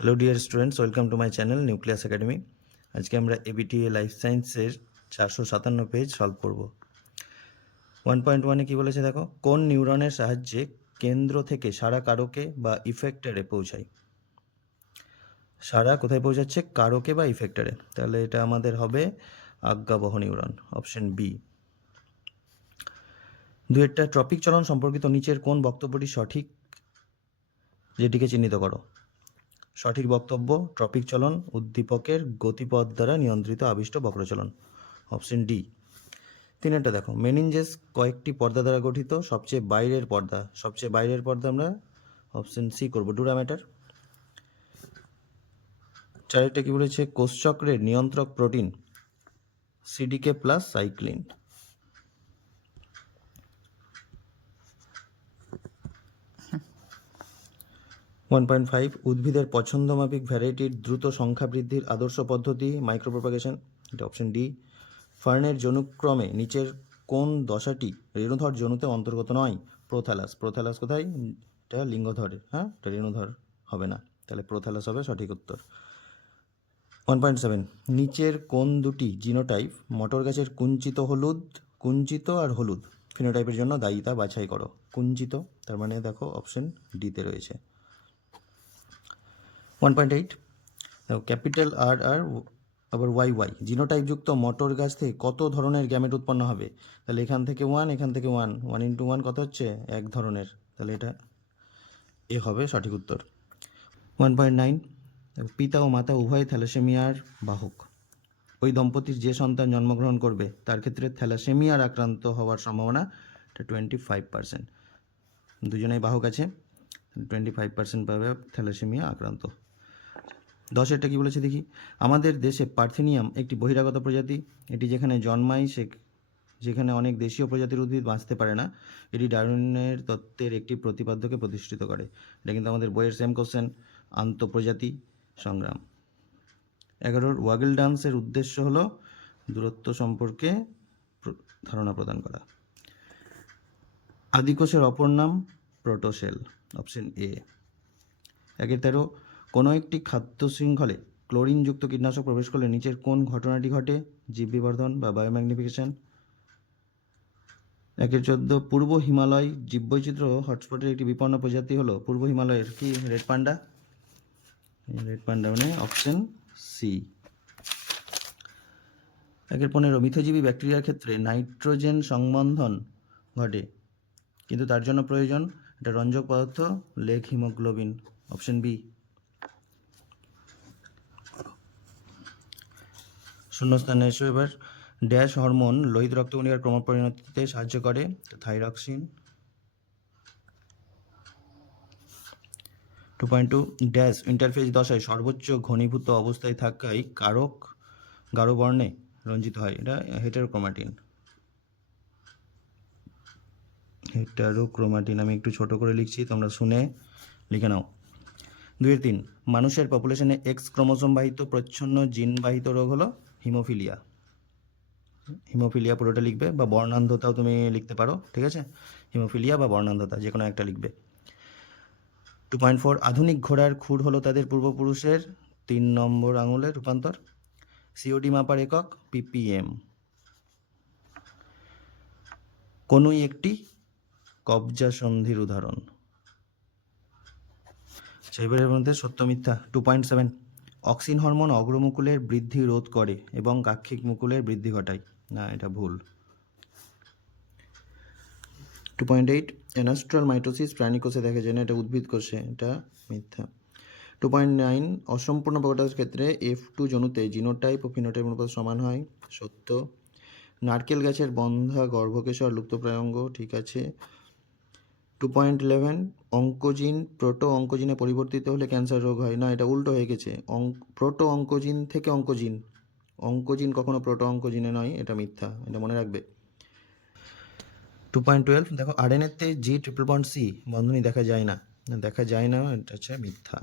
Hello dear students, welcome to my channel nucleus academy. আজকে আমরা ABTA life সায়েন্সের 457 page solve করব। 1.1-এ কী বলেছে দেখো, কোন নিউরনের সাহায্যে কেন্দ্র থেকে সারা কারকে বা ইফেক্টরে পৌঁছায়। সারা কোথায় পৌঁছাচ্ছে? কারকে বা ইফেক্টরে। তাহলে এটা আমাদের হবে আজ্ঞাবহ নিউরন, অপশন বি। দুয়েরটা ট্রপিক চলন সম্পর্কিত নিচের কোন বক্তব্যটি সঠিক, যেটিকে চিহ্নিত করো। সঠিক বক্তব্য: ট্রপিক চলন উদ্দীপকের গতিপথ দ্বারা নিয়ন্ত্রিত আবিষ্ট বক্রচলন, অপশন ডি। তিনেরটা দেখো, মেনিনজেস কয়েকটি পর্দা দ্বারা গঠিত, সবচেয়ে বাইরের পর্দা আমরা অপশন সি করব, ডুরামেটার। চারেরটা কি বলেছে? কোষচক্রের নিয়ন্ত্রক প্রোটিন সিডিকে প্লাস সাইক্লিন। 1.5, উদ্ভিদের পছন্দমাফিক ভ্যারাইটির দ্রুত সংখ্যা বৃদ্ধির আদর্শ পদ্ধতি মাইক্রোপ্রোপাগেশন, এটা অপশন ডি। ফার্নের জনুক্রমে নিচের কোন দশাটি রেণুধর জনুতে অন্তর্গত নয়? প্রোথ্যালাস কোথায়? এটা লিঙ্গধরের, হ্যাঁ, এটা রেণুধর হবে না, তাহলে প্রোথ্যালাস হবে সঠিক উত্তর। 1.7, নিচের কোন দুটি জিনোটাইপ মটর গাছের কুঞ্চিত আর হলুদ ফিনোটাইপের জন্য দায়ী তা বাছাই করো। কুঞ্চিত, তার মানে দেখো অপশন ডিতে রয়েছে। 1.8, ক্যাপিটাল আর আর আবার ওয়াই জিনোটাইপযুক্ত মটর গাছ থেকে কত ধরনের গ্যামেট উৎপন্ন হবে? তাহলে এখান থেকে 1 ইন্টু 1 কত হচ্ছে? 1 ধরনের, তাহলে এটা এ হবে সঠিক উত্তর। 1.9, পিতা ও মাতা উভয় থ্যালাসেমিয়ার বাহক। ওই দম্পতির যে সন্তান জন্মগ্রহণ করবে তার ক্ষেত্রে থ্যালাসেমিয়ার আক্রান্ত হওয়ার সম্ভাবনা 25%। দুজনেই বাহক আছে, 25% পাবে থ্যালাসেমিয়া আক্রান্ত। 10-এরটা কী বলেছে দেখি, আমাদের দেশে পার্থেনিয়াম একটি বহিরাগত প্রজাতি। এটি যেখানে জন্মায় যেখানে অনেক দেশীয় প্রজাতির উদ্ভিদ বাঁচতে পারে না। এটি ডারউইনের তত্ত্বের একটি প্রতিপাদ্যকে প্রতিষ্ঠিত করে। এটা কিন্তু আমাদের বইয়ের সেম কোশ্চেন, আন্তঃপ্রজাতি সংগ্রাম। 11, ওয়াগেল ডান্সের উদ্দেশ্য হলো দূরত্ব সম্পর্কে ধারণা প্রদান করা। আদিকোষের অপর নাম প্রোটোসেল, অপশন এ। 13, কোনো একটি খাদ্য শৃঙ্খলে ক্লোরিনযুক্ত কীটনাশক প্রবেশ করলে নিচের কোন ঘটনাটি ঘটে? জীববিবর্ধন বা বায়োম্যাগনিফিকেশন। 14, পূর্ব হিমালয় জীববৈচিত্র্য হটস্পটের একটি বিপন্ন প্রজাতি হলো পূর্ব হিমালয়ের কি? Red panda. মানে অপশন সি। 15, মিথজীবী ব্যাকটেরিয়ার ক্ষেত্রে নাইট্রোজেন সংবন্ধন ঘটে, কিন্তু তার জন্য প্রয়োজন এটা রঞ্জক পদার্থ লেগ হিমোগ্লোবিন, অপশন বি। শূন্যস্থানে এসো এবার। ড্যাশ হরমোন লোহিত রক্তকণিকার ক্রমপরিণতিতে সাহায্য করে? থাইরক্সিন। 2.2, ড্যাশ ইন্টারফেজ দশায় সর্বোচ্চ ঘনীভূত অবস্থায় থাকায় কারক গাঢ় বর্ণে রঞ্জিত হয়? এটা হেটারোক্রোমাটিন। আমি একটু ছোট করে লিখছি, তোমরা শুনে লিখে নাও। 2-3, মানুষের পপুলেশনে এক্স ক্রোমোসোম বাহিত প্রচ্ছন্ন জিন বাহিত রোগ হলো হিমোফিলিয়া। পুরোটা লিখবে, বা বর্ণান্ধতাও তুমি লিখতে পারো, ঠিক আছে? হিমোফিলিয়া বা বর্ণান্ধতা যে কোনো একটা লিখবে। 2.4, আধুনিক ঘোড়ার খুর হলো তাদের পূর্বপুরুষের 3 নম্বর আঙুলের রূপান্তর। সিওডি মাপার একক পিপিএম। কোনই একটি কবজা সন্ধির উদাহরণ। এবারের মধ্যে সত্য মিথ্যা। 2.7, অক্সিন হরমোন অগ্রমুকুলের বৃদ্ধি রোধ করে এবং কাক্ষিক মুকুলের বৃদ্ধি ঘটায়। না, এটা ভুল। 2.8, অ্যানাস্ট্রাল মাইটোসিস প্রাণী কোষে দেখা যায় না, এটা উদ্ভিদ কোষে, এটা মিথ্যা। 2.9, অসম্পূর্ণ প্রকাশের ক্ষেত্রে F2 জনুতে জিনোটাইপ ও ফিনোটাইপ অনুপাত সমান হয়, সত্য। নারকেল গাছের বন্ধা গর্ভকেশর লুপ্তপ্রায় অঙ্গ, ঠিক আছে। 2.11, অঙ্কোজিন প্রোটো অঙ্কোজিনে পরিবর্তিত হলে ক্যান্সার রোগ হয়। না, এটা উল্টো হয়ে গেছে, প্রোটো অঙ্কোজিন থেকে অঙ্কোজিন কখনো প্রোটো অঙ্কোজিনে নয়, এটা মিথ্যা, এটা মনে রাখবে। 2.12, দেখো আরএনএতে G++ বন্ধনী দেখা যায় না, এটা হচ্ছে মিথ্যা।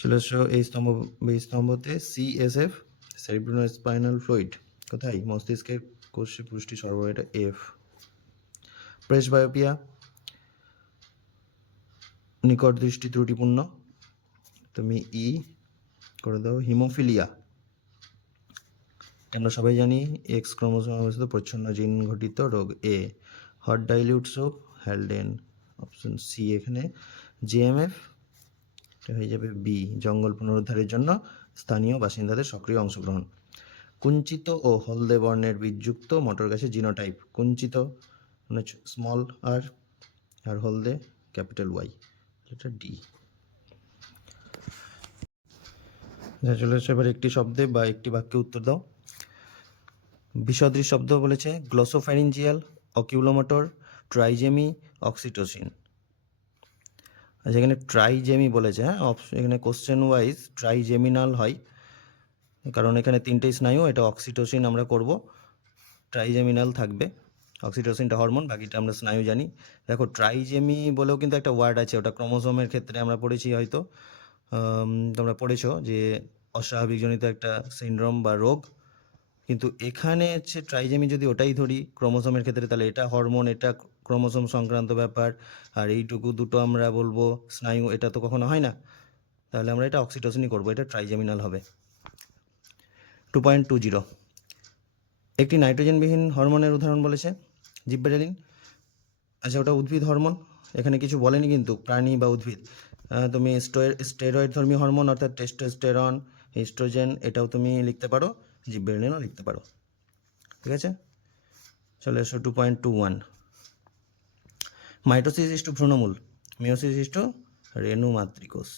চলে এসো এই স্তম্ভতে CSF সেরিব্রোস্পাইনাল ফ্লুইড কোথায়? মস্তিষ্কের কোষে পুষ্টি সরবরাহ, এটা এফ। প্রেসবায়োপিয়া নিকট দৃষ্টি ত্রুটিপূর্ণ, তুমি ই করে দাও। হিমোফিলিয়া, আমরা সবাই জানি এক্স ক্রোমোসোম অবস্থিত প্রচ্ছন্ন জিন ঘটিত রোগ। A hot dilute soap, Haldane. Option C এখানে জিএমএফ, হয়ে যাবে বি জঙ্গল পুনরুদ্ধারের জন্য স্থানীয় বাসিন্দাদের সক্রিয় অংশগ্রহণ। কুঞ্চিত ও হলদে বর্ণের বীজযুক্ত মটর গাছের জিনোটাইপ। কুঞ্চিত মানে স্মল আর, আর হলদে ক্যাপিটাল ওয়াই, এটা ডি। চলে আসছে এবার একটি শব্দে বা একটি বাক্যে উত্তর দাও। বিসদৃশ শব্দ বলেছে গ্লোসোফ্যারিঞ্জিয়াল, অকিউলোমোটর, ট্রাইজেমি, অক্সিটোসিন। আচ্ছা এখানে ট্রাইজেমি বলেছে, হ্যাঁ এখানে কোশ্চেন ওয়াইজ ট্রাইজেমিনাল হয়, কারণ এখানে তিনটেই স্নায়ু, এটা অক্সিটোসিন আমরা করব, ট্রাইজেমিনাল থাকবে। অক্সিটোসিনটা হরমোন, বাকিটা আমরা স্নায়ু জানি। দেখো ট্রাইজেমি বলেও কিন্তু একটা ওয়ার্ড আছে, ওটা ক্রোমোসোমের ক্ষেত্রে আমরা পড়েছি হয়তো, তোমরা পড়েছো যে অস্বাভাবিকজনিত একটা সিনড্রোম বা রোগ, কিন্তু এখানে হচ্ছে ট্রাইজেমি যদি ওটাই ধরি ক্রোমোসোমের ক্ষেত্রে, তাহলে এটা হরমোন, এটা ক্রোমোসোম সংক্রান্ত ব্যাপার, আর এইটুকু দুটো আমরা বলবো স্নায়ু, এটা তো কখনো হয় না, তাহলে আমরা এটা অক্সিটোসিনই করবো, এটা ট্রাইজেমিনাল হবে। 2.20 একটি নাইট্রোজেনবিহীন হরমোনের উদাহরণ বলেছে জিব্বেরেলিন। আচ্ছা ওটা উদ্ভিদ হরমোন, এখানে কিছু বলেনি কিন্তু প্রাণী বা উদ্ভিদ। তুমি স্টেরয়েড ধর্মী হরমোন অর্থাৎ টেস্টোস্টেরন, ইস্ট্রোজেন, এটাও তুমি লিখতে পারো, জিব্বেরেলিনও লিখতে পারো। ঠিক আছে, চলে এসো 2.21 mitosis is to ভ্রূণমূল, meiosis is to রেণু মাতৃকোষ।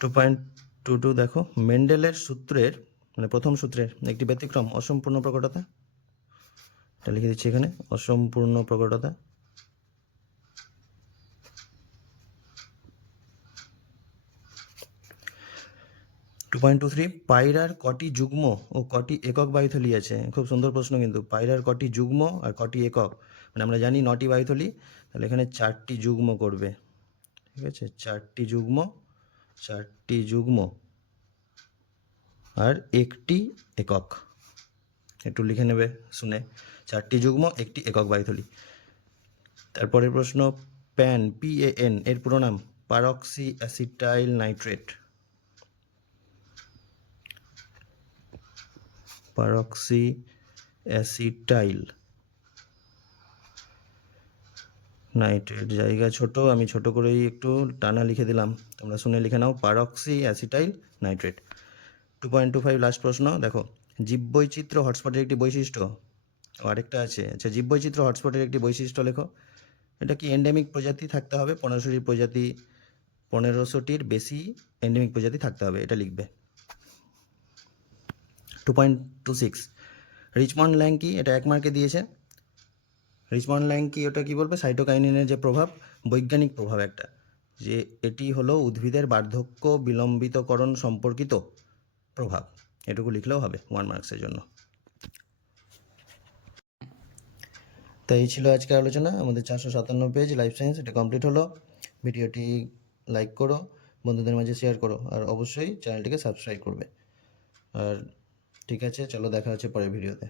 2.22 দেখো মেন্ডেলের সূত্রের মানে প্রথম সূত্রের একটি ব্যতিক্রম অসম্পূর্ণ প্রকটতা, এটা লিখে দিচ্ছি এখানে, অসম্পূর্ণ প্রকটতা। 2.23 পায়রার কটি যুগ্ম ও কটি একক বায়ুথলি আছে? খুব সুন্দর প্রশ্ন কিন্তু, পায়রার কটি যুগ্ম আর কটি একক, মানে আমরা জানি 9টি বায়ুথলি, তাহলে এখানে 4টি যুগ্ম করবে। ঠিক আছে, 4টি যুগ্ম, 4টি যুগ্ম আর একটি একক, একটু লিখে নেবে শুনে, 4টি যুগ্ম, একটি একক বায়ুথলি। তারপরের প্রশ্ন প্যান, PAN এর পুরো নাম পারক্সি অ্যাসিটাইল নাইট্রেট। পারক্সি অ্যাসিটাইল নাইট্রেট, জায়গা ছোট, আমি ছোট করেই একটু টানা লিখে দিলাম, তোমরা শুনে লিখে নাও, পারক্সি অ্যাসিটাইল নাইট্রেট। 2.25 লাস্ট প্রশ্ন দেখো, জীববৈচিত্র্য হটস্পটের একটি বৈশিষ্ট্য, আরেকটা আছে, আচ্ছা জীববৈচিত্র্য হটস্পটের একটি বৈশিষ্ট্য লেখো। এটা কি এন্ডেমিক প্রজাতি থাকতে হবে, 1500টি প্রজাতি, 1500টির বেশি এন্ডেমিক প্রজাতি থাকতে হবে, এটা লিখবে। 2.26 রিচমন্ড ল্যাঙ্কি, এটা 1 মার্কে দিয়েছে। রিচমন্ড ল্যাঙ্কি ওটা কি বলবে, সাইটোকাইনিনের যে প্রভাব, বৈজ্ঞানিক প্রভাব একটা, যে এটি হলো উদ্ভিদের বার্ধক্য বিলম্বিতকরণ সম্পর্কিত প্রভাব, এটুকু লিখলেও হবে 1 মার্কসের জন্য। তাই এই ছিল আজকের আলোচনা, আমাদের 457 পেজ লাইফ সায়েন্স, এটা কমপ্লিট হলো। ভিডিওটি লাইক করো, বন্ধুদের মাঝে শেয়ার করো, আর অবশ্যই চ্যানেলটিকে সাবস্ক্রাইব করবে। আর ঠিক আছে, চলো দেখা হচ্ছে পরের ভিডিওতে।